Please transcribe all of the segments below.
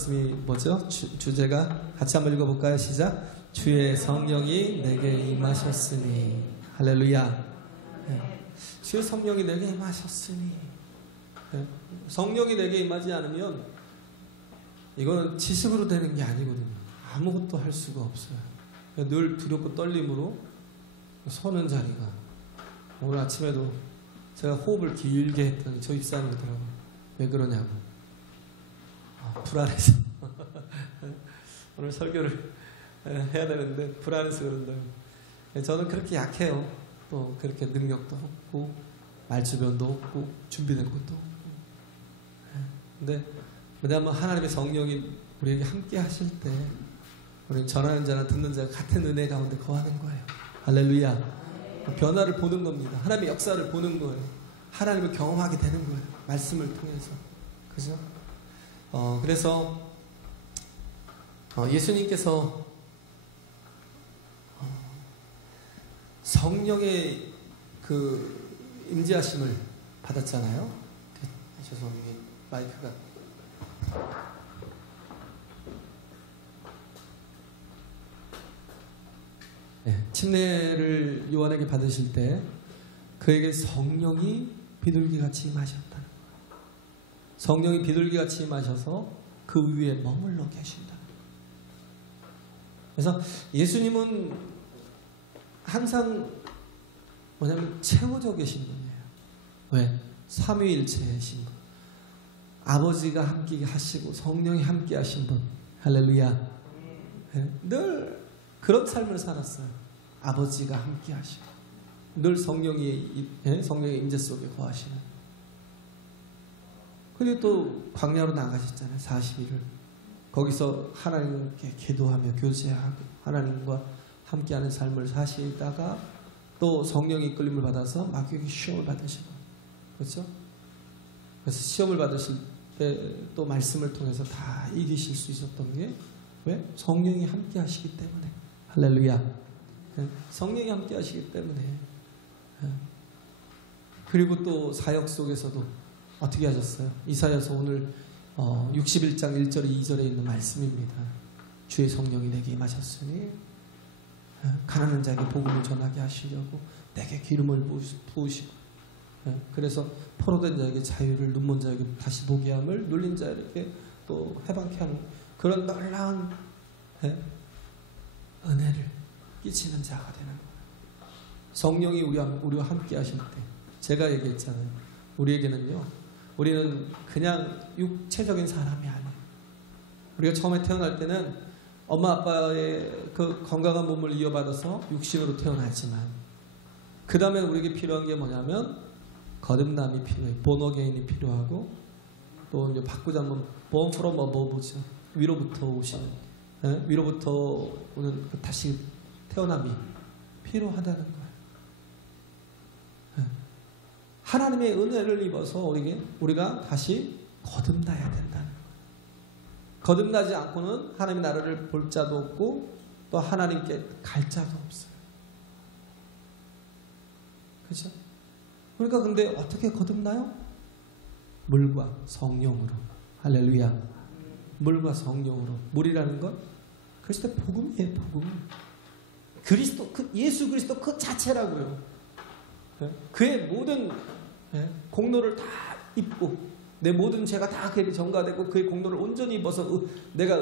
말씀이 뭐죠? 주제가 같이 한번 읽어볼까요? 시작. 주의 성령이 내게 임하셨으니. 할렐루야. 네. 주의 성령이 내게 임하셨으니. 네. 성령이 내게 임하지 않으면 이거는 지식으로 되는 게 아니거든요. 아무것도 할 수가 없어요. 늘 두렵고 떨림으로 서는 자리가. 오늘 아침에도 제가 호흡을 길게 했더니 저 입사님이더라고요. 왜 그러냐고. 불안해서. 오늘 설교를 해야 되는데 불안해서 그런다고. 저는 그렇게 약해요. 또 그렇게 능력도 없고 말주변도 없고 준비된 것도 없고. 근데 왜냐하면 하나님의 성령이 우리에게 함께 하실 때 우리는 전하는 자나 듣는 자가 같은 은혜 가운데 거하는 거예요. 할렐루야. 변화를 보는 겁니다. 하나님의 역사를 보는 거예요. 하나님을 경험하게 되는 거예요. 말씀을 통해서. 그죠? 그래서 예수님께서 성령의 그 임재하심을 받았잖아요. 죄송합니다. 마이크가. 네, 침례를 요한에게 받으실 때 그에게 성령이 비둘기같이 임하셨다. 성령이 비둘기같이 임하셔서 그 위에 머물러 계신다. 그래서 예수님은 항상 뭐냐면 채워져 계신 분이에요. 왜? 삼위일체이신 분. 아버지가 함께 하시고 성령이 함께 하신 분. 할렐루야. 네? 늘 그런 삶을 살았어요. 아버지가 함께 하시고 늘 성령의 임재 속에 거하시는. 그리고 또 광야로 나가셨잖아요. 40일을. 거기서 하나님께 기도하며 교제하고 하나님과 함께하는 삶을 사시다가 또 성령의 이끌림을 받아서 마귀에게 시험을 받으시고, 그렇죠? 그래서 시험을 받으실 때 또 말씀을 통해서 다 이기실 수 있었던 게 왜? 성령이 함께 하시기 때문에. 할렐루야. 성령이 함께 하시기 때문에. 그리고 또 사역 속에서도 어떻게 하셨어요? 이사야서 오늘 61장 1절 2절에 있는 말씀입니다. 주의 성령이 내게 임하셨으니 가난한 자에게 복음을 전하게 하시려고 내게 기름을 부으시고, 그래서 포로된 자에게 자유를, 눈먼 자에게 다시 보게 함을, 눌린 자에게 또 해방케 하는 그런 놀라운 은혜를 끼치는 자가 되는 거예요. 성령이 우리와 함께 하실 때, 제가 얘기했잖아요. 우리에게는요, 우리는 그냥 육체적인 사람이 아니에요. 우리가 처음에 태어날 때는 엄마 아빠의 그 건강한 몸을 이어받아서 육신으로 태어나지만, 그 다음에 우리에게 필요한 게 뭐냐면 거듭남이 필요해요. 본어게인이 필요하고, 또 이제 바꾸자면 born from above죠. 위로부터 오시는, 위로부터 오는 그 다시 태어남이 필요하다는 거예요. 하나님의 은혜를 입어서 우리가 다시 거듭나야 된다는 거예요. 거듭나지 않고는 하나님의 나라를 볼 자도 없고 또 하나님께 갈 자도 없어요. 그렇죠? 그러니까 근데 어떻게 거듭나요? 물과 성령으로. 할렐루야. 물과 성령으로. 물이라는 건 그리스도의 복음이에요. 복음. 그리스도, 예수 그리스도 그 자체라고요. 그의 모든 공로를 다 입고 내 모든 죄가 다 그에게 전가되고 그의 공로를 온전히 입어서 내가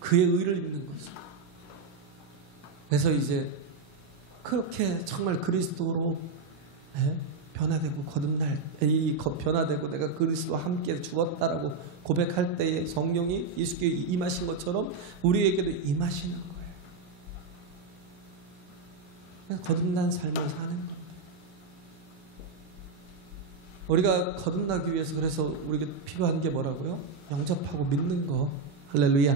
그의 의를 입는 거죠. 그래서 이제 그렇게 정말 그리스도로 변화되고 변화되고 내가 그리스도와 함께 죽었다라고 고백할 때에 성령이 예수께 임하신 것처럼 우리에게도 임하시는 거예요. 거듭난 삶을 사는 겁니다. 우리가 거듭나기 위해서 그래서 우리에게 필요한 게 뭐라고요? 영접하고 믿는 거. 할렐루야.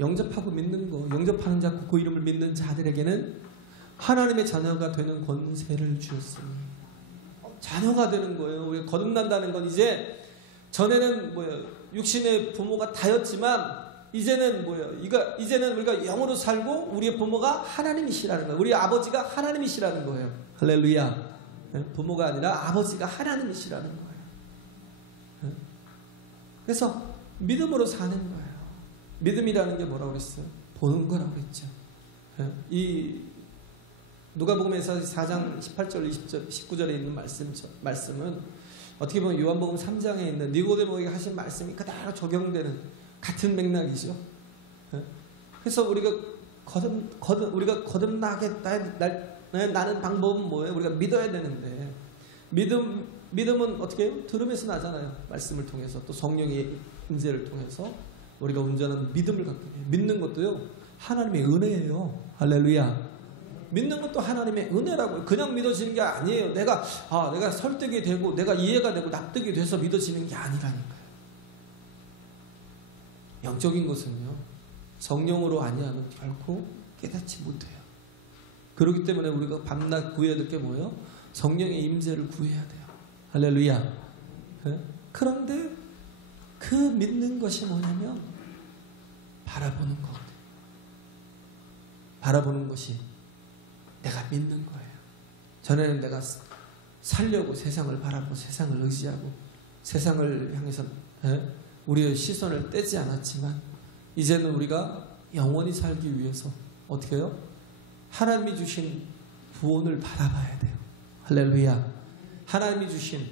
영접하고 믿는 거. 영접하는 자, 그 이름을 믿는 자들에게는 하나님의 자녀가 되는 권세를 주었습니다. 자녀가 되는 거예요. 우리가 거듭난다는 건 이제 전에는 육신의 부모가 다였지만 이제는 이제는 우리가 영으로 살고 우리의 부모가 하나님이시라는 거예요. 우리 아버지가 하나님이시라는 거예요. 할렐루야. 부모가 아니라 아버지가 하나님이시라는 거예요. 그래서 믿음으로 사는 거예요. 믿음이라는 게 뭐라고 그랬어요? 보는 거라고 그랬죠. 이 누가복음에서 4장 18절, 20절, 19절에 있는 말씀은 어떻게 보면 요한복음 3장에 있는 니고데모에게 하신 말씀이 그대로 적용되는 같은 맥락이죠. 그래서 우리가 거듭나게 나는 방법은 뭐예요? 우리가 믿어야 되는데 믿음은 어떻게 해요? 들음에서 나잖아요. 말씀을 통해서 또 성령의 임재를 통해서 우리가 온전한 믿음을 갖게 돼요. 믿는 것도요 하나님의 은혜예요. 할렐루야. 믿는 것도 하나님의 은혜라고요. 그냥 믿어지는 게 아니에요. 내가 설득이 되고 내가 이해가 되고 납득이 돼서 믿어지는 게 아니라니까요. 영적인 것은요 성령으로 아니하면 결코 깨닫지 못해요. 그렇기 때문에 우리가 밤낮 구해야 될 게 뭐예요? 성령의 임재를 구해야 돼요. 할렐루야. 그런데 그 믿는 것이 뭐냐면 바라보는 거거든요. 바라보는 것이 내가 믿는 거예요. 전에는 내가 살려고 세상을 바라보고 세상을 의지하고 세상을 향해서 우리의 시선을 떼지 않았지만 이제는 우리가 영원히 살기 위해서 어떻게 해요? 하나님이 주신 구원을 바라봐야 돼요. 할렐루야. 하나님이 주신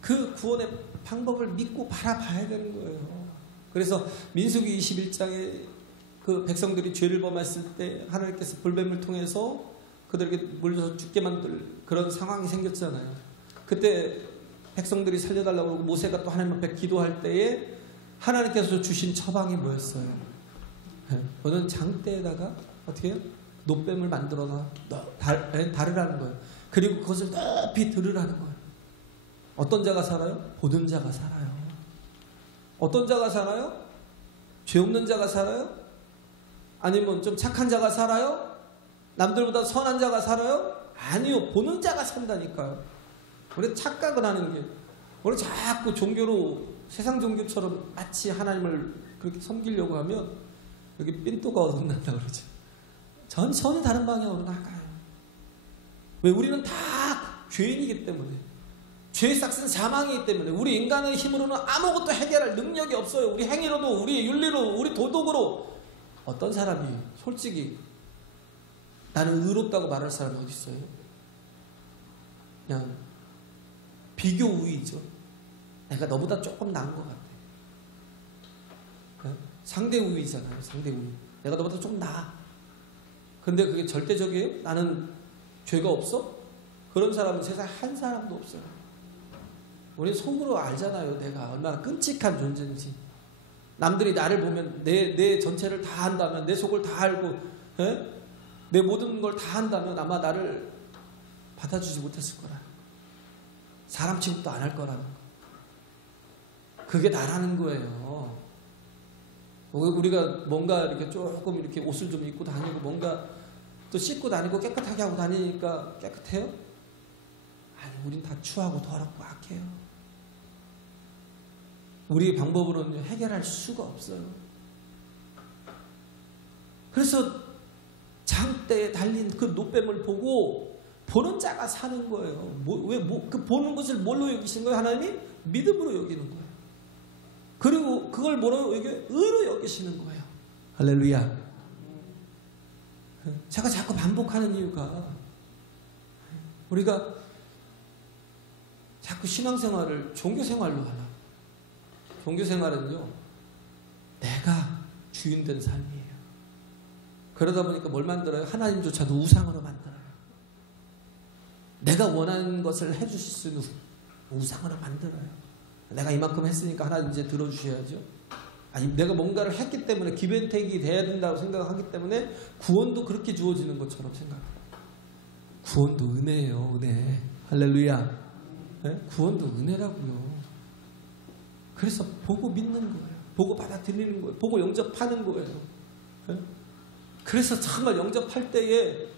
그 구원의 방법을 믿고 바라봐야 되는 거예요. 그래서 민수기 21장에 그 백성들이 죄를 범했을 때 하나님께서 불뱀을 통해서 그들에게 물려서 죽게 만들 그런 상황이 생겼잖아요. 그때 백성들이 살려달라고 그러고 모세가 또 하나님 앞에 기도할 때에 하나님께서 주신 처방이 뭐였어요? 저는 장대에다가 어떻게 해요? 노뱀을 만들어서 다르라는 거예요. 그리고 그것을 높이 들으라는 거예요. 어떤 자가 살아요? 보는 자가 살아요. 어떤 자가 살아요? 죄 없는 자가 살아요? 아니면 좀 착한 자가 살아요? 남들보다 선한 자가 살아요? 아니요. 보는 자가 산다니까요. 우리 착각을 하는 게 우리 자꾸 종교로 세상 종교처럼 마치 하나님을 그렇게 섬기려고 하면 여기 삔또가 어긋난다 그러죠. 전혀 다른 방향으로 나가요. 왜? 우리는 다 죄인이기 때문에 죄의 싹은 사망이기 때문에 우리 인간의 힘으로는 아무것도 해결할 능력이 없어요. 우리 행위로도 우리 윤리로 우리 도덕으로 어떤 사람이 솔직히 나는 의롭다고 말할 사람이 어디 있어요? 그냥 비교 우위죠. 내가 너보다 조금 나은 것 같아. 상대 우위잖아요. 상대 우위. 내가 너보다 조금 나아. 근데 그게 절대적이에요? 나는 죄가 없어? 그런 사람은 세상에 한 사람도 없어요. 우리 속으로 알잖아요. 내가 얼마나 끔찍한 존재인지. 남들이 나를 보면 내 전체를 다 한다면 내 속을 다 알고 내 모든 걸 다 한다면 아마 나를 받아주지 못했을 거라. 사람 취급도 안 할 거라는 거. 그게 나라는 거예요. 우리가 뭔가 이렇게 조금 이렇게 옷을 좀 입고 다니고 뭔가 또 씻고 다니고 깨끗하게 하고 다니니까 깨끗해요? 아니, 우린 다 추하고 더럽고 악해요. 우리의 방법으로는 해결할 수가 없어요. 그래서 장대에 달린 그 노뱀을 보고 보는 자가 사는 거예요. 그 보는 것을 뭘로 여기시는 거예요? 하나님이 믿음으로 여기는 거예요. 그리고 그걸 뭐로 여기요? 의로 여기시는 거예요. 할렐루야. 제가 자꾸 반복하는 이유가 우리가 자꾸 신앙생활을 종교생활로 하려고. 종교생활은요, 내가 주인된 삶이에요. 그러다 보니까 뭘 만들어요? 하나님조차도 우상으로 만들어요. 내가 원하는 것을 해주실 수 있는 우상으로 만들어요. 내가 이만큼 했으니까 하나님 이제 들어주셔야죠. 아니, 내가 뭔가를 했기 때문에 기브앤테이크가 돼야 된다고 생각하기 때문에 구원도 그렇게 주어지는 것처럼 생각해요. 구원도 은혜예요. 은혜. 할렐루야. 네? 구원도 은혜라고요. 그래서 보고 믿는 거예요. 보고 받아들이는 거예요. 보고 영접하는 거예요. 네? 그래서 정말 영접할 때에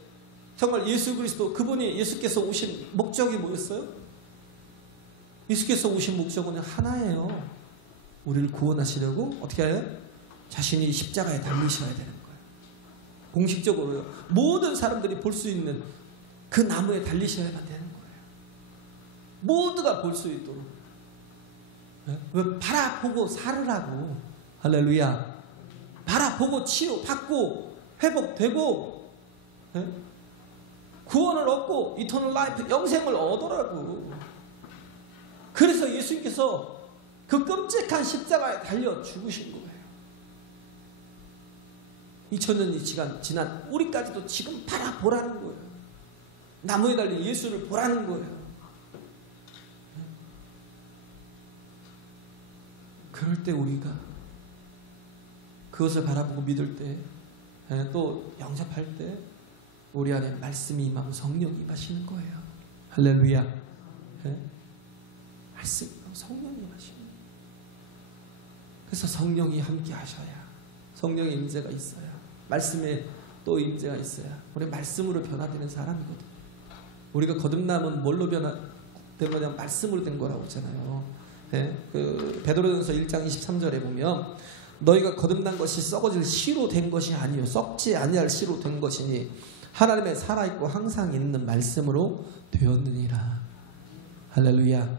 정말 예수 그리스도, 그분이 예수께서 오신 목적이 뭐였어요? 예수께서 오신 목적은 하나예요. 우리를 구원하시려고 어떻게 해요? 자신이 십자가에 달리셔야 되는 거예요. 공식적으로요. 모든 사람들이 볼 수 있는 그 나무에 달리셔야만 되는 거예요. 모두가 볼 수 있도록. 왜 바라보고 살으라고. 할렐루야. 바라보고 치료받고 회복되고 구원을 얻고 이터널 라이프 영생을 얻으라고. 그래서 예수님께서 그 끔찍한 십자가에 달려 죽으신 거예요. 2000년이 지난 우리까지도 지금 바라보라는 거예요. 나무에 달린 예수를 보라는 거예요. 그럴 때 우리가 그것을 바라보고 믿을 때, 또 영접할 때 우리 안에 말씀이 임하고 성령이 임하시는 거예요. 할렐루야. 말씀이 임하고 성령이 임하시는 거예요. 그래서 성령이 함께 하셔야, 성령의 임재가 있어야, 말씀에 또 임재가 있어야 우리 말씀으로 변화되는 사람이거든요. 우리가 거듭남은 뭘로 변화된 거냐? 말씀으로 된 거라고 했잖아요. 그 베드로전서 1장 23절에 보면 너희가 거듭난 것이 썩어질 씨로 된 것이 아니요 썩지 아니할 씨로 된 것이니 하나님의 살아있고 항상 있는 말씀으로 되었느니라. 할렐루야.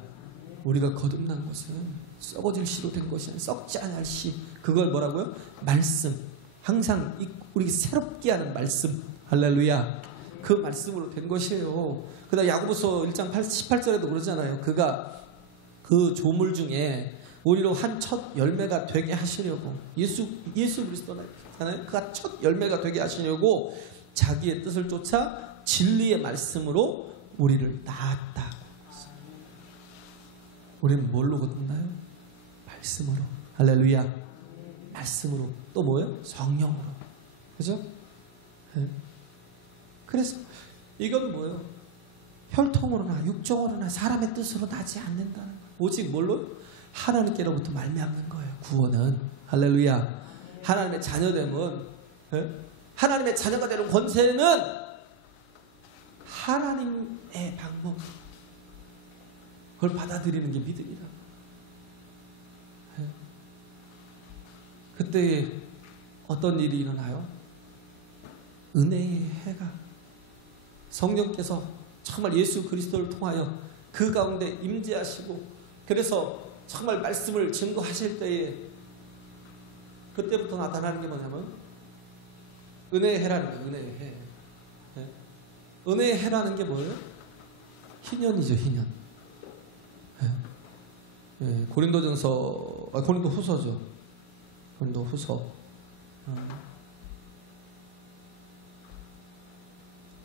우리가 거듭난 것은 썩어질 씨로 된 것이 아니라 썩지 아니할 씨. 그걸 뭐라고요? 말씀. 항상 우리 새롭게 하는 말씀. 할렐루야. 그 말씀으로 된 것이에요. 그다음 야고보서 1장 18절에도 그러잖아요. 그가 그 조물 중에 오히려 한 첫 열매가 되게 하시려고, 예수 그리스도잖아요. 그가 첫 열매가 되게 하시려고 자기의 뜻을 쫓아 진리의 말씀으로 우리를 낳았다고. 우리는 뭘로 거듭나요? 말씀으로. 할렐루야. 말씀으로. 또 뭐예요? 성령으로. 그죠? 그래서 이건 뭐예요? 혈통으로나 육정으로나 사람의 뜻으로 나지 않는다는 거예요. 오직 뭘로? 하나님께로부터 말미암는 거예요. 구원은. 할렐루야. 하나님의 자녀됨은, 하나님의 자녀가 되는 권세는 하나님의 방법, 그걸 받아들이는 게 믿음이다. 그때 어떤 일이 일어나요? 은혜의 해가, 성령께서 정말 예수 그리스도를 통하여 그 가운데 임재하시고, 그래서 정말 말씀을 증거하실 때에 그때부터 나타나는 게 뭐냐면 은혜의 해라는 거예요. 은혜의 해. 은혜의 해라는 게 뭐예요? 희년이죠. 희년. 고린도전서, 고린도 후서죠. 고린도 후서.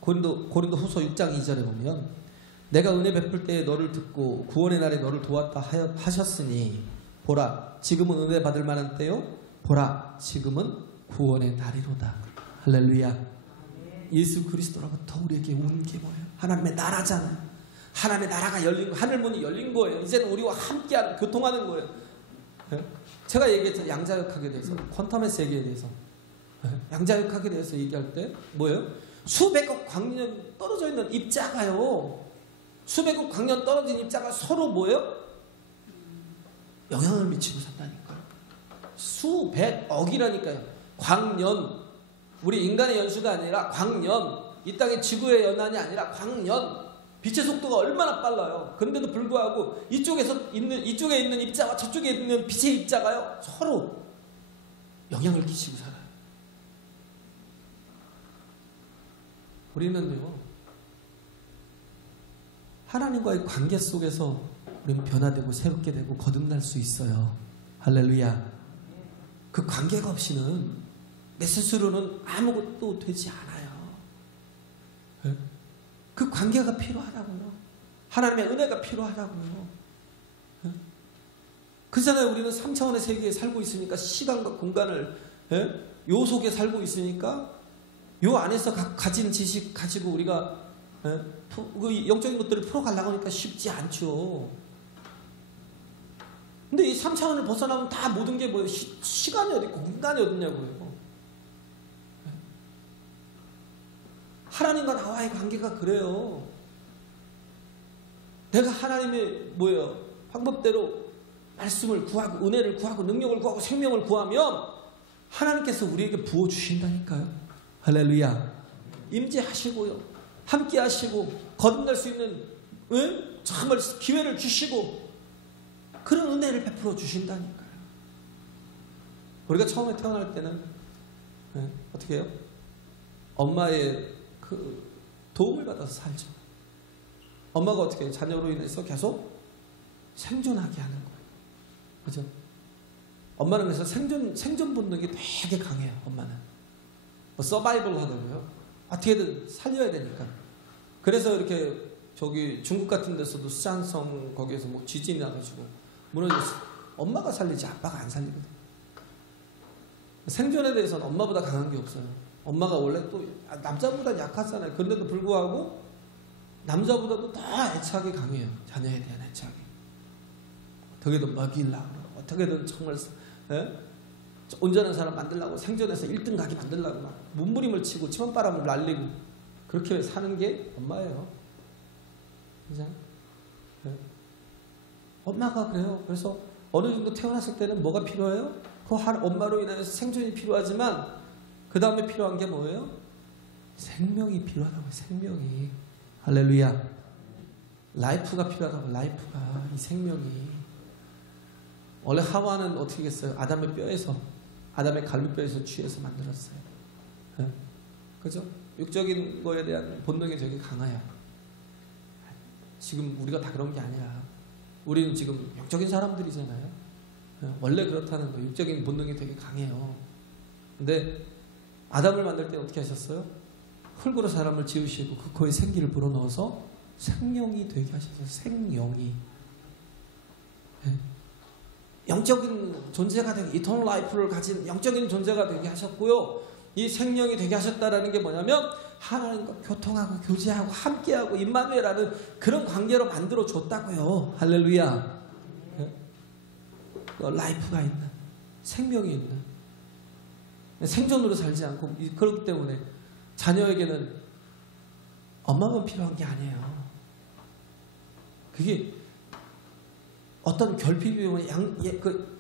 고린도 후서 6장 2절에 보면 내가 은혜 베풀 때에 너를 듣고 구원의 날에 너를 도왔다 하셨으니 보라 지금은 은혜 받을 만한 때요 보라 지금은 구원의 날이로다. 할렐루야. 예수 그리스도로부터 우리에게 온 게 뭐예요? 하나님의 나라잖아요. 하나님의 나라가 열린 거, 하늘문이 열린 거예요. 이제는 우리와 함께하는, 교통하는 거예요. 제가 얘기했죠. 양자역학에 대해서, 퀀텀의 세계에 대해서, 양자역학에 대해서 얘기할 때 뭐예요? 수백억 광년 떨어져 있는 입자가요, 수백억 광년 떨어진 입자가 서로 뭐예요? 영향을 미치고 산다니까요. 수백억이라니까요. 광년, 우리 인간의 연수가 아니라 광년, 이 땅의 지구의 연한이 아니라 광년, 빛의 속도가 얼마나 빨라요. 그런데도 불구하고 이쪽에 있는 입자와 저쪽에 있는 빛의 입자가요 서로 영향을 끼치고 살아요. 우리는요 하나님과의 관계 속에서 우리는 변화되고 새롭게 되고 거듭날 수 있어요. 할렐루야. 그 관계가 없이는 내 스스로는 아무것도 되지 않아요. 그 관계가 필요하다고요. 하나님의 은혜가 필요하다고요. 그잖아요. 우리는 3차원의 세계에 살고 있으니까, 시간과 공간을 요 속에 살고 있으니까 요 안에서 가진 지식 가지고 우리가 그 영적인 것들을 풀어가려고 하니까 쉽지 않죠. 근데 이 3차원을 벗어나면 다 모든 게 뭐예요? 시간이 어디 있고 공간이 어딨냐고요. 하나님과 나와의 관계가 그래요. 내가 하나님의 뭐예요? 방법대로 말씀을 구하고 은혜를 구하고 능력을 구하고 생명을 구하면 하나님께서 우리에게 부어주신다니까요. 할렐루야. 임재하시고요, 함께 하시고 거듭날 수 있는 정말 기회를 주시고, 그런 은혜를 베풀어 주신다니까요. 우리가 처음에 태어날 때는 어떻게 해요? 엄마의 그 도움을 받아서 살죠. 엄마가 어떻게 해요? 자녀로 인해서 계속 생존하게 하는 거예요. 그죠? 엄마는 그래서 생존 본능이 되게 강해요. 엄마는 서바이벌 하더라고요. 어떻게든 살려야 되니까. 그래서 이렇게 저기 중국 같은 데서도 수산성 거기에서 뭐 지진이 나가지고 무너졌어. 엄마가 살리지 아빠가 안 살리거든. 생존에 대해서는 엄마보다 강한 게 없어요. 엄마가 원래 또 남자보다 약하잖아요. 그런데도 불구하고 남자보다도 더 애착이 강해요. 자녀에 대한 애착이. 어떻게든 먹이려고, 어떻게든 정말 온전한 사람 만들려고, 생존해서 1등 가게 만들려고 막 몸부림을 치고 치맛바람을 날리고 그렇게 사는 게 엄마예요. 그죠? 네. 엄마가 그래요. 그래서 어느 정도 태어났을 때는 뭐가 필요해요? 그 엄마로 인해서 생존이 필요하지만 그 다음에 필요한 게 뭐예요? 생명이 필요하다고요. 생명이. 할렐루야. 라이프가 필요하다고. 라이프가. 이 생명이. 원래 하와는 어떻게 했어요? 아담의 뼈에서, 아담의 갈비뼈에서 취해서 만들었어요. 네? 그죠? 육적인 거에 대한 본능이 되게 강해요. 지금 우리가 다 그런 게 아니라 우리는 지금 영적인 사람들이잖아요. 네? 원래 그렇다는 거예요. 육적인 본능이 되게 강해요. 근데 아담을 만들 때 어떻게 하셨어요? 흙으로 사람을 지으시고 그 코에 생기를 불어넣어서 생명이 되게 하셨어요. 생명이. 네? 영적인 존재가 되게, 이터널 라이프를 가진 영적인 존재가 되게 하셨고요. 이 생명이 되게 하셨다라는 게 뭐냐면 하나님과 교통하고 교제하고 함께하고 임마누엘이라는 그런 관계로 만들어 줬다고요. 할렐루야. 네? 라이프가 있는, 생명이 있는, 생존으로 살지 않고. 그렇기 때문에 자녀에게는 엄마만 필요한 게 아니에요. 그게 어떤 결핍이 오면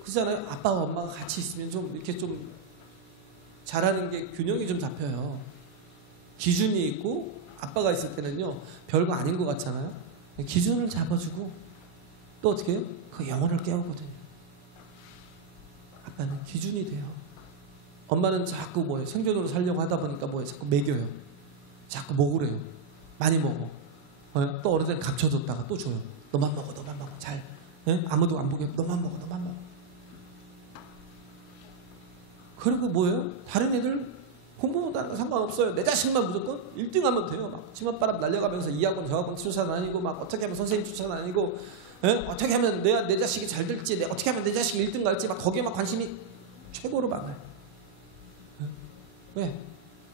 그잖아요. 아빠와 엄마가 같이 있으면 좀 이렇게 좀 잘하는 게 균형이 좀 잡혀요. 기준이 있고 아빠가 있을 때는요 별거 아닌 것 같잖아요. 기준을 잡아주고 또 어떻게 해요? 그 영혼을 깨우거든요. 아빠는 기준이 돼요. 엄마는 자꾸 뭐예요? 생존으로 살려고 하다 보니까 뭐예요? 자꾸 먹여요. 자꾸 먹으래요. 많이 먹어. 또 어느 때는 감춰줬다가 또 줘요. 너만 먹어, 너만 먹어. 잘. 네? 아무도 안 보게 너만 먹어, 너만 먹어. 그리고 뭐예요? 다른 애들 공부는 상관없어요. 내 자식만 무조건 1등하면 돼요. 막 치맛바람 날려가면서 이 학원 저 학원 쫓아다니고 막 어떻게 하면 선생님 쫓아다니고 어떻게 하면 내 자식이 잘 될지, 어떻게 하면 내 자식이 1등 갈지 막 거기에만 관심이 최고로 많아요. 왜?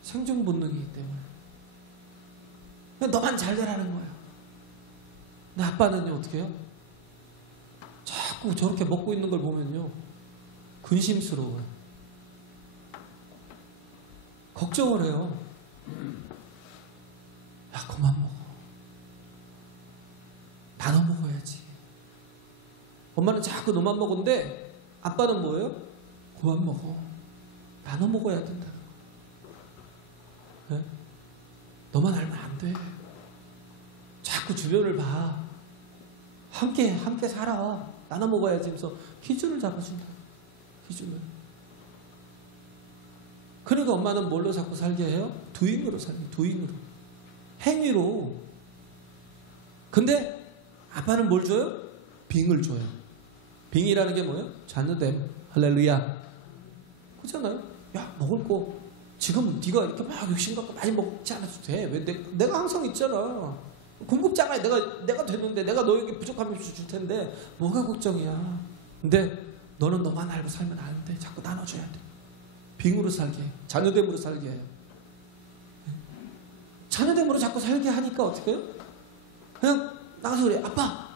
생존 본능이기 때문에. 너만 잘 되라는 거예요. 근데 아빠는요 어떻게 해요? 자꾸 저렇게 먹고 있는 걸 보면요 근심스러워요. 걱정을 해요. 야 그만 먹어. 나눠 먹어야지. 엄마는 자꾸 너만 먹은데 아빠는 뭐예요? 그만 먹어. 나눠 먹어야 된다. 네? 너만 알면 안 돼. 자꾸 주변을 봐. 함께 살아. 나눠 먹어야지. 그래서 기준을 잡아준다. 기준을. 그러니까 엄마는 뭘로 자꾸 살게 해요? 두잉으로 살게. 두잉으로. 행위로. 근데 아빠는 뭘 줘요? 빙을 줘요. 빙이라는 게 뭐예요? 자녀됨. 할렐루야. 그렇잖아요. 야 먹을 거 지금 네가 이렇게 막 욕심 갖고 많이 먹지 않아도 돼. 왜 내가 항상 있잖아. 공급자가 내가 됐는데 내가 너에게 부족함이 없이 줄 텐데 뭐가 걱정이야. 근데 너는 너만 알고 살면 안 돼. 자꾸 나눠줘야 돼. 빙으로 살게 해요. 자녀됨으로 살게 해요. 자녀됨으로 자꾸 살게 하니까 어떻게 해요? 그냥 나가서 그래. 아빠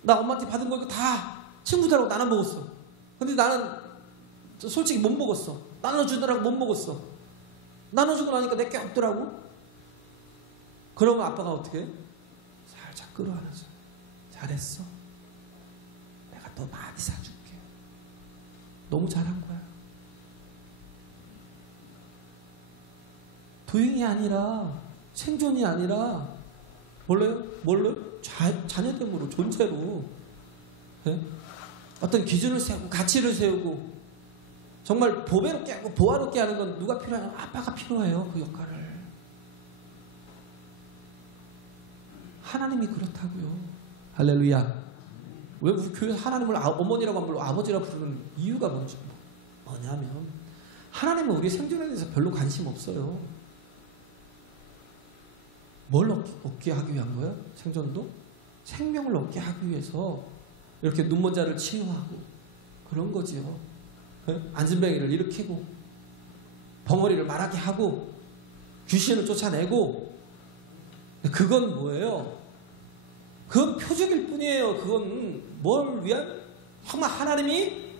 나 엄마한테 받은 거 이거 다 친구들하고 나눠 먹었어. 근데 나는 솔직히 못 먹었어. 나눠주더라고 못 먹었어. 나눠주고 나니까 내게 없더라고. 그러면 아빠가 어떻게 해? 살짝 끌어안아줘. 잘했어. 내가 더 많이 사줄게. 너무 잘한 거야. 도잉이 아니라 생존이 아니라 몰라요? 자녀됨으로 존재로. 네? 어떤 기준을 세우고 가치를 세우고 정말 보배롭게 하고 보화롭게 하는 건 누가 필요하냐면 아빠가 필요해요. 그 역할을. 하나님이 그렇다고요. 할렐루야. 왜 우리 교회에서 하나님을 어머니라고 안 부르고 아버지라고 부르는 이유가 뭐냐면 하나님은 우리 생존에 대해서 별로 관심 없어요. 뭘 얻게 하기 위한 거예요? 생존도? 생명을 얻게 하기 위해서 이렇게 눈먼 자를 치유하고 그런 거지요. 안진뱅이를 일으키고 벙어리를 말하게 하고 귀신을 쫓아내고 그건 뭐예요? 그건 표적일 뿐이에요. 그건 뭘 위한? 정말 하나님이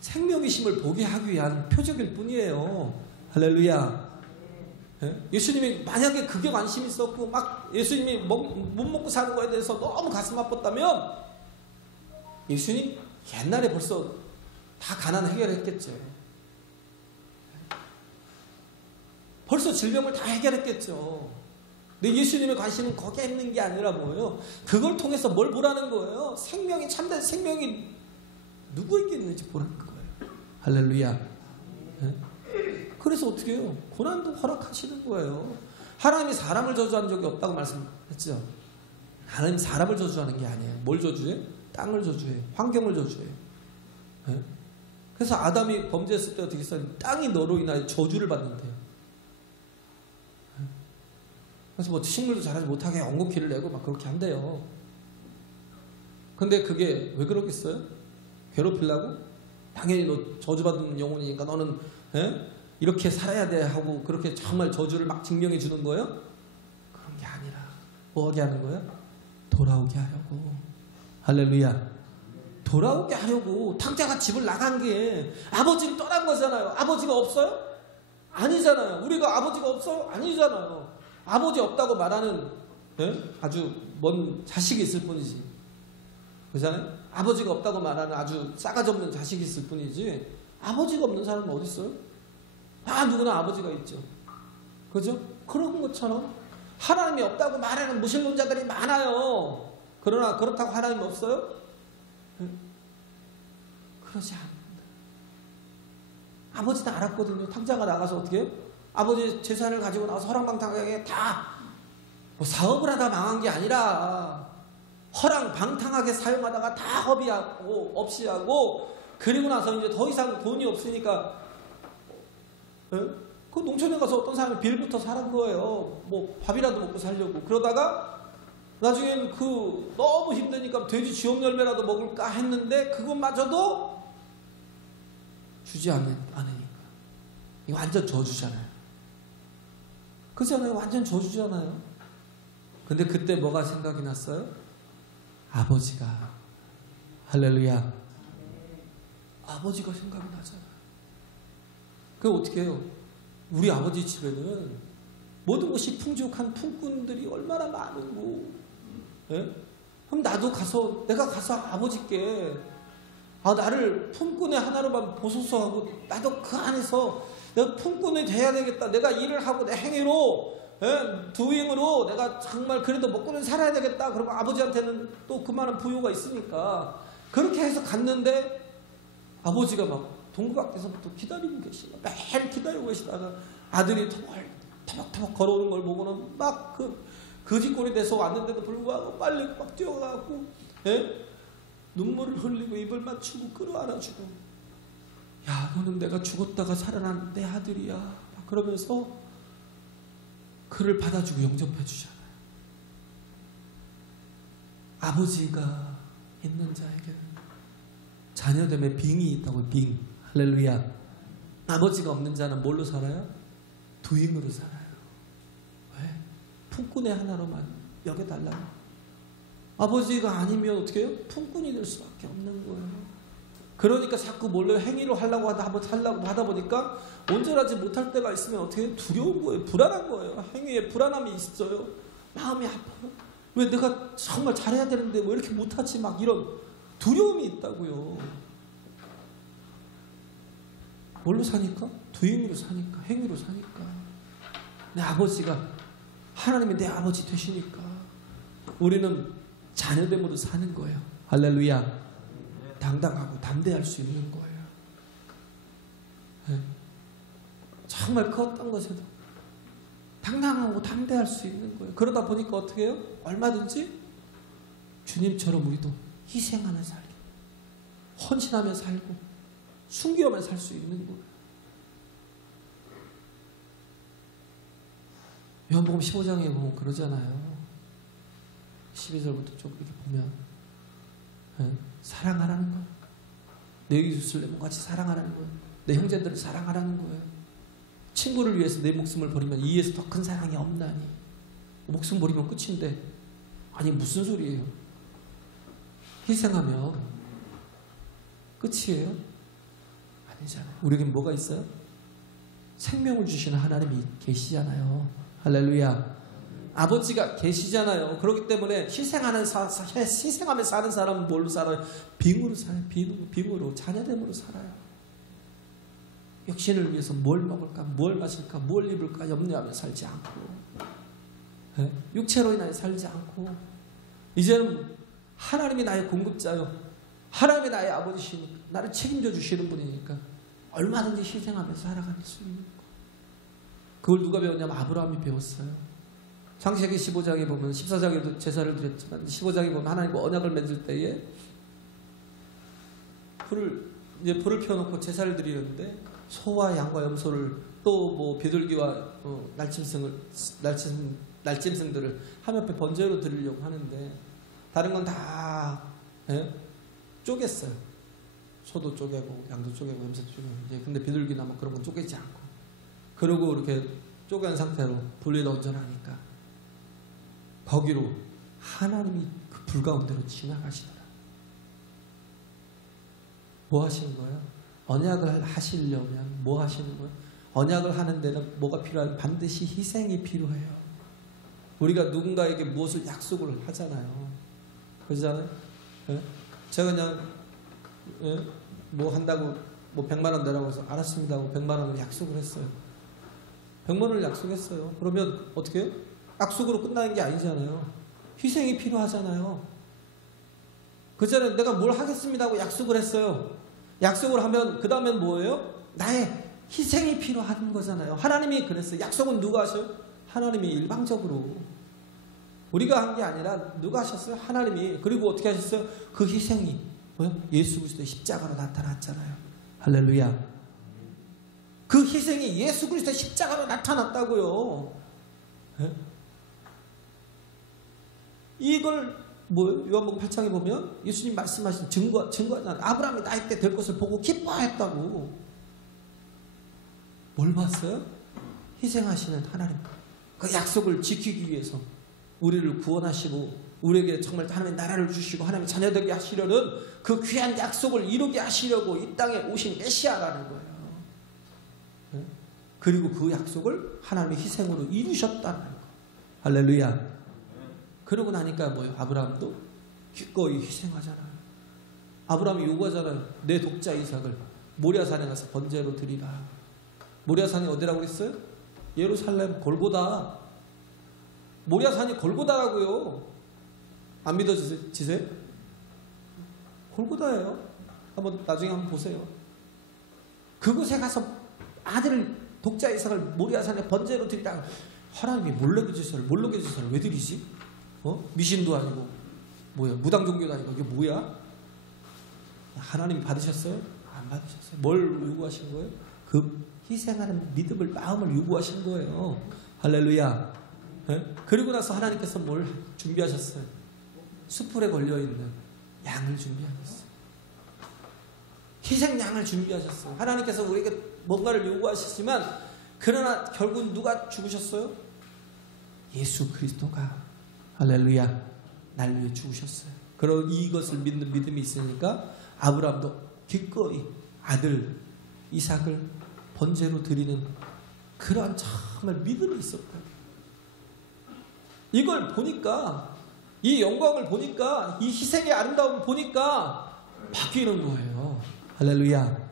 생명이심을 보게 하기 위한 표적일 뿐이에요. 할렐루야. 예수님이 만약에 그게 관심이 있었고 막 예수님이 못 먹고 사는 거에 대해서 너무 가슴 아팠다면 예수님 옛날에 벌써 다 가난 해결했겠죠. 벌써 질병을 다 해결했겠죠. 근데 예수님의 관심은 거기에 있는 게 아니라 뭐예요? 그걸 통해서 뭘 보라는 거예요? 생명이 참된 생명이 누구에게 있는지 보라는 거예요. 할렐루야. 그래서 어떻게 해요? 고난도 허락하시는 거예요. 하나님이 사람을 저주한 적이 없다고 말씀했죠. 하나님 사람을 저주하는 게 아니에요. 뭘 저주해? 땅을 저주해. 환경을 저주해. 그래서 아담이 범죄했을 때 어떻게 했어요? 땅이 너로 인하여 저주를 받는데요. 그래서 뭐 식물도 자라지 못하게 엉겅퀴를 내고 막 그렇게 한대요. 근데 그게 왜 그러겠어요? 괴롭히려고? 당연히 너 저주받은 영혼이니까 너는 이렇게 살아야 돼 하고 그렇게 정말 저주를 막 증명해 주는 거예요? 그런 게 아니라 뭐 하게 하는 거예요? 돌아오게 하려고. 할렐루야. 돌아오게 하려고. 탕자가 집을 나간 게 아버지를 떠난 거잖아요. 아버지가 없어요? 아니잖아요. 우리가 아버지가 없어요? 아니잖아요. 아버지 없다고 말하는 아주 먼 자식이 있을 뿐이지. 그렇잖아요? 아버지가 없다고 말하는 아주 싸가지 없는 자식이 있을 뿐이지 아버지가 없는 사람은 어디 있어요? 다 누구나 아버지가 있죠. 그죠? 그런 것처럼 하나님이 없다고 말하는 무신론자들이 많아요. 그러나 그렇다고 하나님이 없어요? 그러지 않는다. 아버지는 알았거든요. 탕자가 나가서 어떻게 해요? 아버지 재산을 가지고 나와서 허랑방탕하게 다 뭐 사업을 하다 망한 게 아니라 허랑방탕하게 사용하다가 다 허비하고 없이 하고 그리고 나서 이제 더 이상 돈이 없으니까 그 농촌에 가서 어떤 사람이 빌부터 사는 거예요. 뭐 밥이라도 먹고 살려고. 그러다가 나중에는 그 너무 힘드니까 돼지 쥐염 열매라도 먹을까 했는데 그것마저도 주지 않으니까. 이거 완전 저주잖아요. 그잖아요. 완전 저주잖아요. 근데 그때 뭐가 생각이 났어요? 아버지가. 할렐루야. 아버지가 생각이 나잖아요. 그럼 어떻게 해요? 우리 아버지 집에는 모든 것이 풍족한 품꾼들이 얼마나 많고, 그럼 나도 가서, 내가 가서 아버지께, 나를 품꾼의 하나로만 보소서 하고, 나도 그 안에서 내가 품꾼이 돼야 되겠다. 내가 일을 하고 내 행위로, 도잉으로 내가 정말 그래도 먹고는 살아야 되겠다. 그리고 아버지한테는 또 그 많은 부요가 있으니까. 그렇게 해서 갔는데, 아버지가 막 동구 밖에서부터 기다리고 계시다. 매일 기다리고 계시다가 아들이 터벅터벅 걸어오는 걸 보고는 막 거지꼴이 돼서 왔는데도 불구하고 빨리 막 뛰어가고 눈물을 흘리고 입을 맞추고 끌어안아주고 야 너는 내가 죽었다가 살아난 내 아들이야 막 그러면서 그를 받아주고 영접해 주잖아요. 아버지가 있는 자에게는 자녀됨의 빙이 있다고. 빙. 할렐루야. 아버지가 없는 자는 뭘로 살아요? 두임으로 살아요. 왜? 품꾼의 하나로만 여겨달라고. 아버지가 아니면 어떻게 해요? 품꾼이 될 수밖에 없는 거예요. 그러니까 자꾸 뭘로 행위로 하려고 하다 보니까 온전하지 못할 때가 있으면 어떻게 해요? 두려운 거예요. 불안한 거예요. 행위에 불안함이 있어요. 마음이 아파요. 왜 내가 정말 잘해야 되는데 왜 이렇게 못하지? 막 이런 두려움이 있다고요. 뭘로 사니까? 두임으로 사니까. 행위로 사니까. 내 아버지가 하나님이 내 아버지 되시니까 우리는 자녀됨으로 사는 거예요. 할렐루야. 당당하고 담대할 수 있는 거예요. 네. 정말 그 어떤 것에도 당당하고 담대할 수 있는 거예요. 그러다 보니까 어떻게 해요? 얼마든지 주님처럼 우리도 희생하며 살고 헌신하며 살고 순교하며 살 수 있는 거예요. 요한복음 15장에 보면 그러잖아요. 12절부터 좀 이렇게 보면 사랑하라는 거예요. 내 예루살렘과 같이 사랑하라는 거예요. 내 형제들을 사랑하라는 거예요. 친구를 위해서 내 목숨을 버리면 이에서 더 큰 사랑이 없나니. 목숨 버리면 끝인데 아니 무슨 소리예요? 희생하면 끝이에요? 아니잖아요. 우리에겐 뭐가 있어요? 생명을 주시는 하나님이 계시잖아요. 할렐루야. 아버지가 계시잖아요. 그렇기 때문에 희생하며 사는 사람은 뭘로 살아요? 빙으로 살아요. 빙으로 자녀됨으로 살아요. 육신을 위해서 뭘 먹을까, 뭘 마실까, 뭘 입을까 염려하며 살지 않고, 육체로 인하여 살지 않고, 이제는 하나님이 나의 공급자요, 하나님이 나의 아버지시니까 나를 책임져 주시는 분이니까 얼마든지 희생하며 살아갈 수 있는 거. 그걸 누가 배웠냐면 아브라함이 배웠어요. 창세기 15장에 보면 14장에도 제사를 드렸지만 15장에 보면 하나님과 언약을 맺을 때에 불을 펴놓고 제사를 드리는데 소와 양과 염소를 또 뭐 비둘기와 날짐승들을 한 옆에 번제로 드리려고 하는데 다른 건 다 쪼갰어요. 소도 쪼개고 양도 쪼개고 염소도 쪼개고. 근데 비둘기나 뭐 그런 건 쪼개지 않고 그러고 이렇게 쪼갠 상태로 불 위에 얹어놓으니까 거기로 하나님이 그 불 가운데로 지나가시더라. 뭐 하시는 거예요? 언약을 하시려면 뭐 하시는 거예요? 언약을 하는 데는 뭐가 필요해요? 반드시 희생이 필요해요. 우리가 누군가에게 무엇을 약속을 하잖아요. 그러잖아요. 제가 그냥 뭐 한다고 뭐 100만 원 내라고 해서 알았습니다 하고 100만 원을 약속을 했어요. 100만 원을 약속했어요. 그러면 어떻게 해요? 약속으로 끝나는 게 아니잖아요. 희생이 필요하잖아요. 그전에 내가 뭘 하겠습니다 하고 약속을 했어요. 약속을 하면 그 다음엔 뭐예요? 나의 희생이 필요한 거잖아요. 하나님이 그랬어요. 약속은 누가 하셔요? 하나님이 일방적으로. 우리가 한 게 아니라 누가 하셨어요? 하나님이. 그리고 어떻게 하셨어요? 그 희생이 뭐요? 예수 그리스도의 십자가로 나타났잖아요. 할렐루야. 그 희생이 예수 그리스도의 십자가로 나타났다고요. 이걸 뭐예요? 요한복음 8장에 보면 예수님 말씀하신 증거하잖아요. 아브라함이 나이 때 될 것을 보고 기뻐했다고. 뭘 봤어요? 희생하시는 하나님. 그 약속을 지키기 위해서 우리를 구원하시고 우리에게 정말 하나님의 나라를 주시고 하나님의 자녀되게 하시려는 그 귀한 약속을 이루게 하시려고 이 땅에 오신 메시아라는 거예요. 그리고 그 약속을 하나님의 희생으로 이루셨다는 거. 할렐루야. 그러고 나니까 뭐예요? 아브라함도 기꺼이 희생하잖아요. 아브라함이 요구하잖아요. 내 독자 이삭을 모리아산에 가서 번제로 드리라. 모리아산이 어디라고 그랬어요? 예루살렘 골고다. 모리아산이 골고다라고요. 안 믿어지세요? 골고다예요. 나중에 한번 보세요. 그곳에 가서 아들을 독자 이삭을 모리아산에 번제로 드리라. 하나님이 몰래교제사를 왜 드리지? 미신도 아니고 뭐야? 무당종교도 아니고 이게 뭐야? 하나님이 받으셨어요? 안 받으셨어요. 뭘 요구하신 거예요? 그 희생하는 믿음을 마음을 요구하신 거예요. 할렐루야. 그리고 나서 하나님께서 뭘 준비하셨어요? 숯불에 걸려있는 양을 준비하셨어요. 희생양을 준비하셨어요. 하나님께서 우리에게 뭔가를 요구하시지만 그러나 결국 누가 죽으셨어요? 예수 그리스도가. 할렐루야. 날 위해 죽으셨어요. 그런 이것을 믿는 믿음이 있으니까 아브라함도 기꺼이 아들 이삭을 번제로 드리는 그러한 정말 믿음이 있었다. 이걸 보니까 이 영광을 보니까 이 희생의 아름다움을 보니까 바뀌는 거예요. 할렐루야.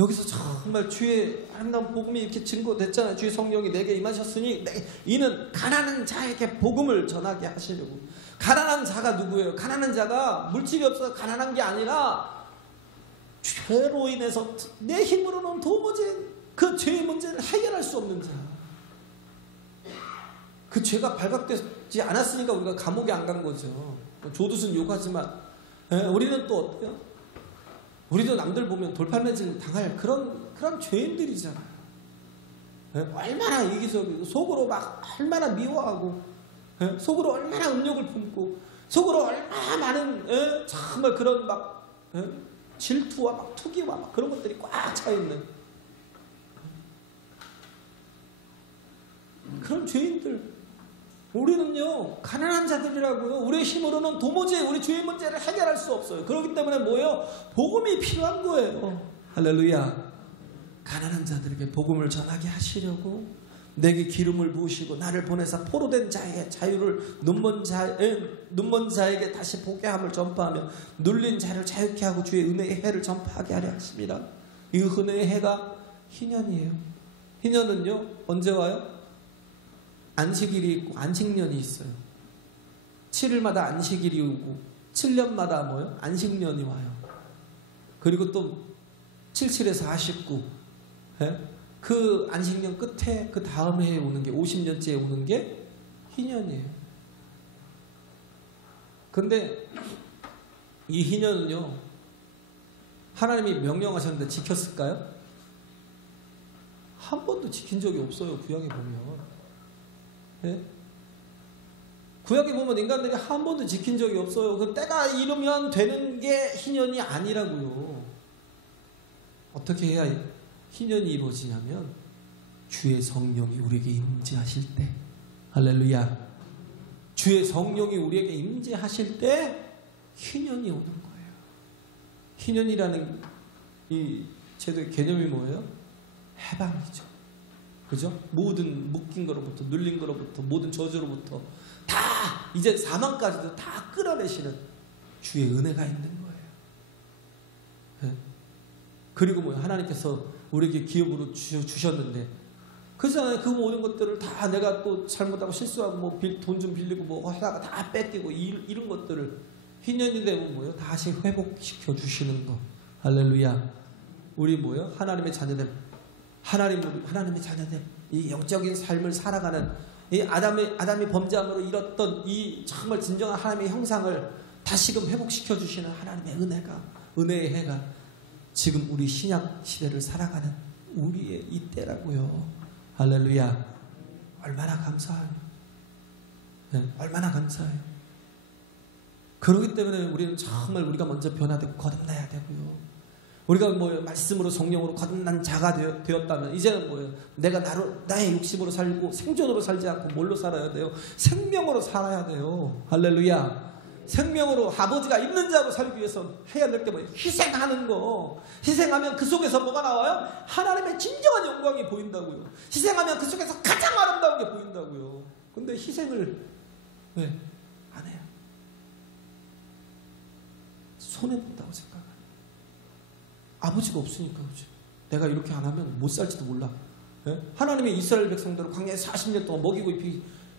여기서 정말 주의 아름다운 복음이 이렇게 증거됐잖아요. 주의 성령이 내게 임하셨으니 이는 가난한 자에게 복음을 전하게 하시려고 가난한 자가 누구예요? 가난한 자가 물질이 없어서 가난한 게 아니라 죄로 인해서 내 힘으로는 도무지 그 죄의 문제를 해결할 수 없는 자. 그 죄가 발각되지 않았으니까 우리가 감옥에 안 간 거죠. 조두순 욕하지만 우리는 또 어때요? 우리도 남들 보면 돌팔매질 당할 그런 죄인들이잖아요. 얼마나 이기적이고 속으로 막 얼마나 미워하고 속으로 얼마나 음욕을 품고 속으로 얼마나 많은 정말 그런 막 질투와 막 투기와 막 그런 것들이 꽉 차 있는 그런 죄인들. 우리는요 가난한 자들이라고요. 우리의 힘으로는 도무지 우리 죄의 문제를 해결할 수 없어요. 그렇기 때문에 뭐예요? 복음이 필요한 거예요. 할렐루야. 가난한 자들에게 복음을 전하게 하시려고 내게 기름을 부으시고 나를 보내사 포로된 자의 자유를 눈먼 자에게 다시 보게 함을 전파하며 눌린 자를 자유케 하고 주의 은혜의 해를 전파하게 하려 하십니다. 이 은혜의 해가 희년이에요. 희년은요 언제 와요? 안식일이 있고 안식년이 있어요. 7일마다 안식일이 오고 7년마다 뭐요? 안식년이 와요. 그리고 또 77에서 49 그 안식년 끝에 그 다음 해에 오는 게 50년째에 오는 게 희년이에요. 근데 이 희년은요 하나님이 명령하셨는데 지켰을까요? 한 번도 지킨 적이 없어요. 구약에 보면. 구약에 보면 인간들이 한 번도 지킨 적이 없어요. 그 때가 이르면 되는 게 희년이 아니라고요. 어떻게 해야 희년이 이루어지냐면 주의 성령이 우리에게 임재하실 때, 할렐루야, 주의 성령이 우리에게 임재하실 때 희년이 오는 거예요. 희년이라는 이 제도의 개념이 뭐예요? 해방이죠. 그죠? 모든 묶인 거로부터 눌린 거로부터 모든 저주로부터 다 이제 사망까지도 다 끌어내시는 주의 은혜가 있는 거예요. 그리고 뭐예요? 하나님께서 우리에게 기업으로 주셨는데 그잖아요. 그 모든 것들을 다 내가 또 잘못하고 실수하고 뭐 돈 좀 빌리고 뭐 하다가 다 뺏기고 이런 것들을 희년이 되면 뭐예요? 다시 회복시켜 주시는 거. 할렐루야. 우리 뭐예요? 하나님의 자녀들, 하나님의 자녀들, 이 영적인 삶을 살아가는 이 아담이 범죄함으로 잃었던 이 정말 진정한 하나님의 형상을 다시금 회복시켜 주시는 하나님의 은혜의 해가 지금 우리 신약 시대를 살아가는 우리의 이때라고요. 할렐루야. 얼마나 감사해요. 얼마나 감사해요. 그렇기 때문에 우리는 정말 우리가 먼저 변화되고 거듭나야 되고요. 우리가 뭐예요? 말씀으로 성령으로 거듭난 자가 되었다면 이제는 뭐예요? 내가 나의 욕심으로 살고 생존으로 살지 않고 뭘로 살아야 돼요? 생명으로 살아야 돼요. 할렐루야. 생명으로 아버지가 있는 자로 살기 위해서 해야 될 게 뭐예요? 희생하는 거. 희생하면 그 속에서 뭐가 나와요? 하나님의 진정한 영광이 보인다고요. 희생하면 그 속에서 가장 아름다운 게 보인다고요. 근데 희생을 왜 안 해요? 손해본다고 생각해요. 아버지가 없으니까 그렇죠. 내가 이렇게 안 하면 못 살지도 몰라. 하나님이 이스라엘 백성들을 광야에 40년 동안 먹이고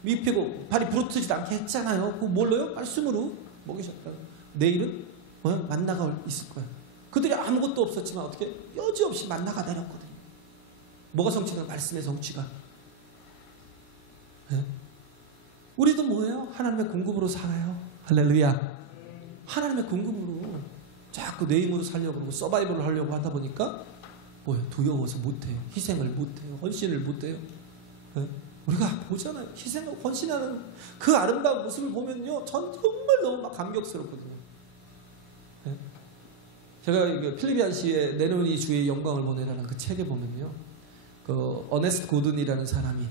입히고 발이 부르트지도 않게 했잖아요. 그거 뭘로요? 말씀으로 먹이셨다. 내일은 만나가 있을 거야. 그들이 아무것도 없었지만 어떻게 여지없이 만나가 내렸거든요. 뭐가 성취가? 말씀의 성취가. 우리도 뭐예요? 하나님의 공급으로 살아요. 할렐루야. 하나님의 공급으로 자꾸 내 힘으로 살려고 그러고 서바이벌을 하려고 하다 보니까 뭐예요? 두려워서 못해요. 희생을 못해요. 헌신을 못해요. 우리가 보잖아요. 희생을 헌신하는 그 아름다운 모습을 보면요, 전 정말 너무 막 감격스럽거든요. 제가 필리비안 씨의 내 눈이 주의 영광을 보내라는 그 책에 보면요, 그 어네스트 고든이라는 사람이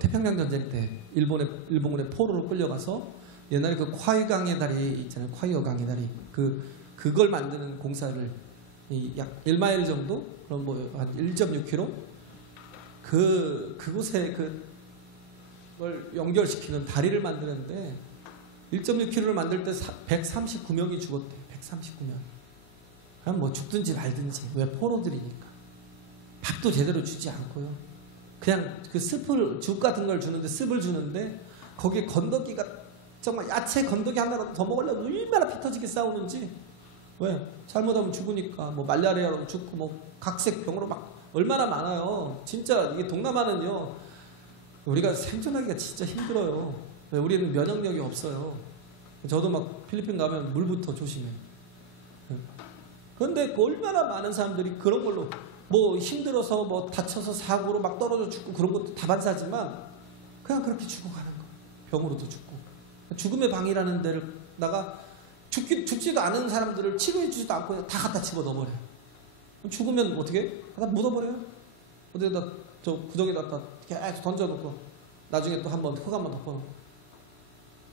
태평양 전쟁 때 일본군의 포로로 끌려가서 옛날에 그 콰이 강의 다리 있잖아요. 콰이어 강의 다리. 그걸 만드는 공사를 약 1마일 정도? 그럼 뭐 한 1.6km? 그곳에 그걸 연결시키는 다리를 만드는데 1.6km를 만들 때 139명이 죽었대요. 139명. 그럼 뭐 죽든지 말든지. 왜? 포로들이니까. 밥도 제대로 주지 않고요. 그냥 그 죽 같은 걸 주는데, 습을 주는데 거기에 건더기가 정말 야채 건더기 하나라도 더 먹으려고 얼마나 피 터지게 싸우는지. 왜? 잘못하면 죽으니까. 뭐 말라리아로 죽고 뭐 각색병으로 막 얼마나 많아요. 진짜 이게 동남아는요. 우리가 생존하기가 진짜 힘들어요. 왜? 우리는 면역력이 없어요. 저도 막 필리핀 가면 물부터 조심해. 그런데 얼마나 많은 사람들이 그런 걸로 뭐 힘들어서 뭐 다쳐서 사고로 막 떨어져 죽고 그런 것도 다반사지만 그냥 그렇게 죽어가는 거예요. 병으로도 죽고. 죽음의 방이라는 데다가 죽지도 않은 사람들을 치료해주지도 않고 그냥 다 갖다 집어 넣어버려요. 죽으면 어떻게? 갖다 묻어버려요. 어디에다 저 구덩이에다 계속 던져놓고 나중에 또 한번 흙 한번 덮어놓고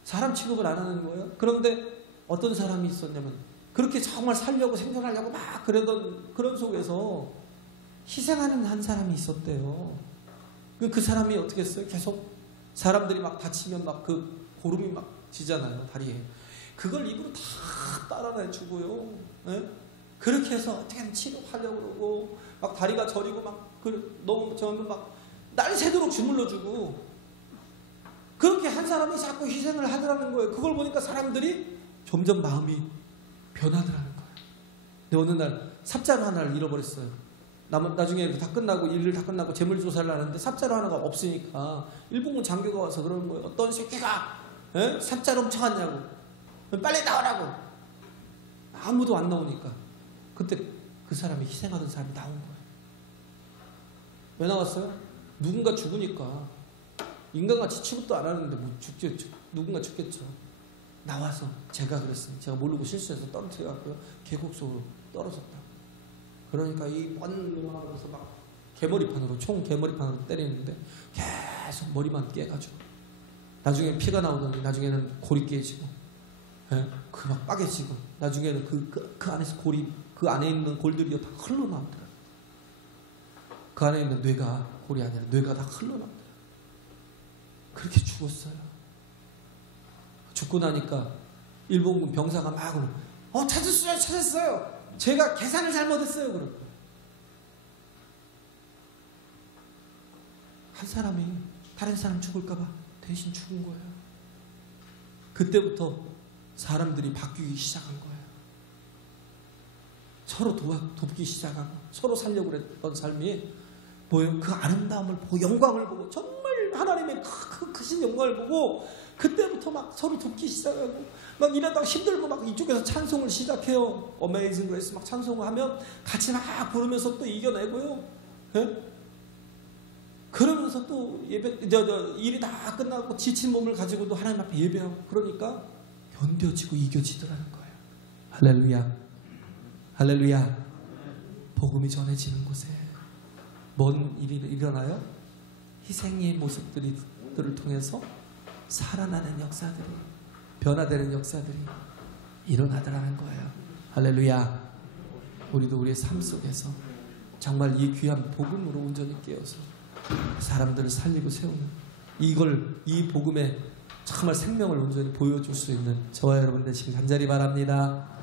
사람 취급을 안 하는 거예요. 그런데 어떤 사람이 있었냐면 그렇게 정말 살려고 생존하려고 막 그러던 그런 속에서 희생하는 한 사람이 있었대요. 그 사람이 어떻게 했어요? 계속 사람들이 막 다치면 막 그 고름이 막 지잖아요, 다리에. 그걸 입으로 다 빨아내주고요. 네? 그렇게 해서 어떻게든 치료하려고 그러고 막 다리가 저리고 막 너무 저면 막 날 새도록 주물러주고 그렇게 한 사람이 자꾸 희생을 하더라는 거예요. 그걸 보니까 사람들이 점점 마음이 변하더라는 거예요. 근데 어느 날 삽자루 하나를 잃어버렸어요. 나중에 다 끝나고 일을 다 끝나고 재물조사를 하는데 삽자루 하나가 없으니까 일본군 장교가 와서 그러는 거예요. 어떤 새끼가 삽자루 훔쳐갔냐고. 빨리 나오라고. 아무도 안 나오니까 그때 그 사람이 희생하던 사람이 나온 거예요. 왜 나왔어요? 누군가 죽으니까. 인간같이 취급도 안 하는데 뭐 죽겠죠. 누군가 죽겠죠. 나와서 제가 그랬어요. 제가 모르고 실수해서 떨어뜨려갖고요. 계곡 속으로 떨어졌다. 그러니까 이 먼 음악으로서 막 개머리판으로 총 개머리판으로 때리는데 계속 머리만 깨가지고 나중에 피가 나오더니 나중에는 골이 깨지고 그 막 빠개지고 나중에는 그 안에서 그 안에 있는 골들이 다 흘러나오더라고요. 그 안에 있는 뇌가 골이 아니라 뇌가 다 흘러나오더라고요. 그렇게 죽었어요. 죽고 나니까 일본군 병사가 막 찾았어요. 제가 계산을 잘못했어요. 그러고 한 사람이 다른 사람 죽을까봐 대신 죽은 거예요. 그때부터 사람들이 바뀌기 시작한 거예요. 서로 돕기 시작하고 서로 살려고 그랬던 삶이 뭐예요? 그 아름다움을 보고 영광을 보고 정말 하나님의 크신 영광을 보고 그때부터 막 서로 돕기 시작하고 막 이러다가 힘들고 막 이쪽에서 찬송을 시작해요. Amazing Grace 막 찬송을 하면 같이 막 부르면서 또 이겨내고요. 예? 그러면서 또 일이 다 끝나고 지친 몸을 가지고도 하나님 앞에 예배하고 그러니까 견뎌지고 이겨지더라는 거예요. 할렐루야. 할렐루야. 복음이 전해지는 곳에 뭔 일이 일어나요? 희생의 모습들을 통해서 살아나는 역사들이 변화되는 역사들이 일어나더라는 거예요. 할렐루야. 우리도 우리의 삶 속에서 정말 이 귀한 복음으로 온전히 깨어서 사람들을 살리고 세우는 이 복음의 정말 생명을 온전히 보여줄 수 있는 저와 여러분 되시길 간절히 바랍니다.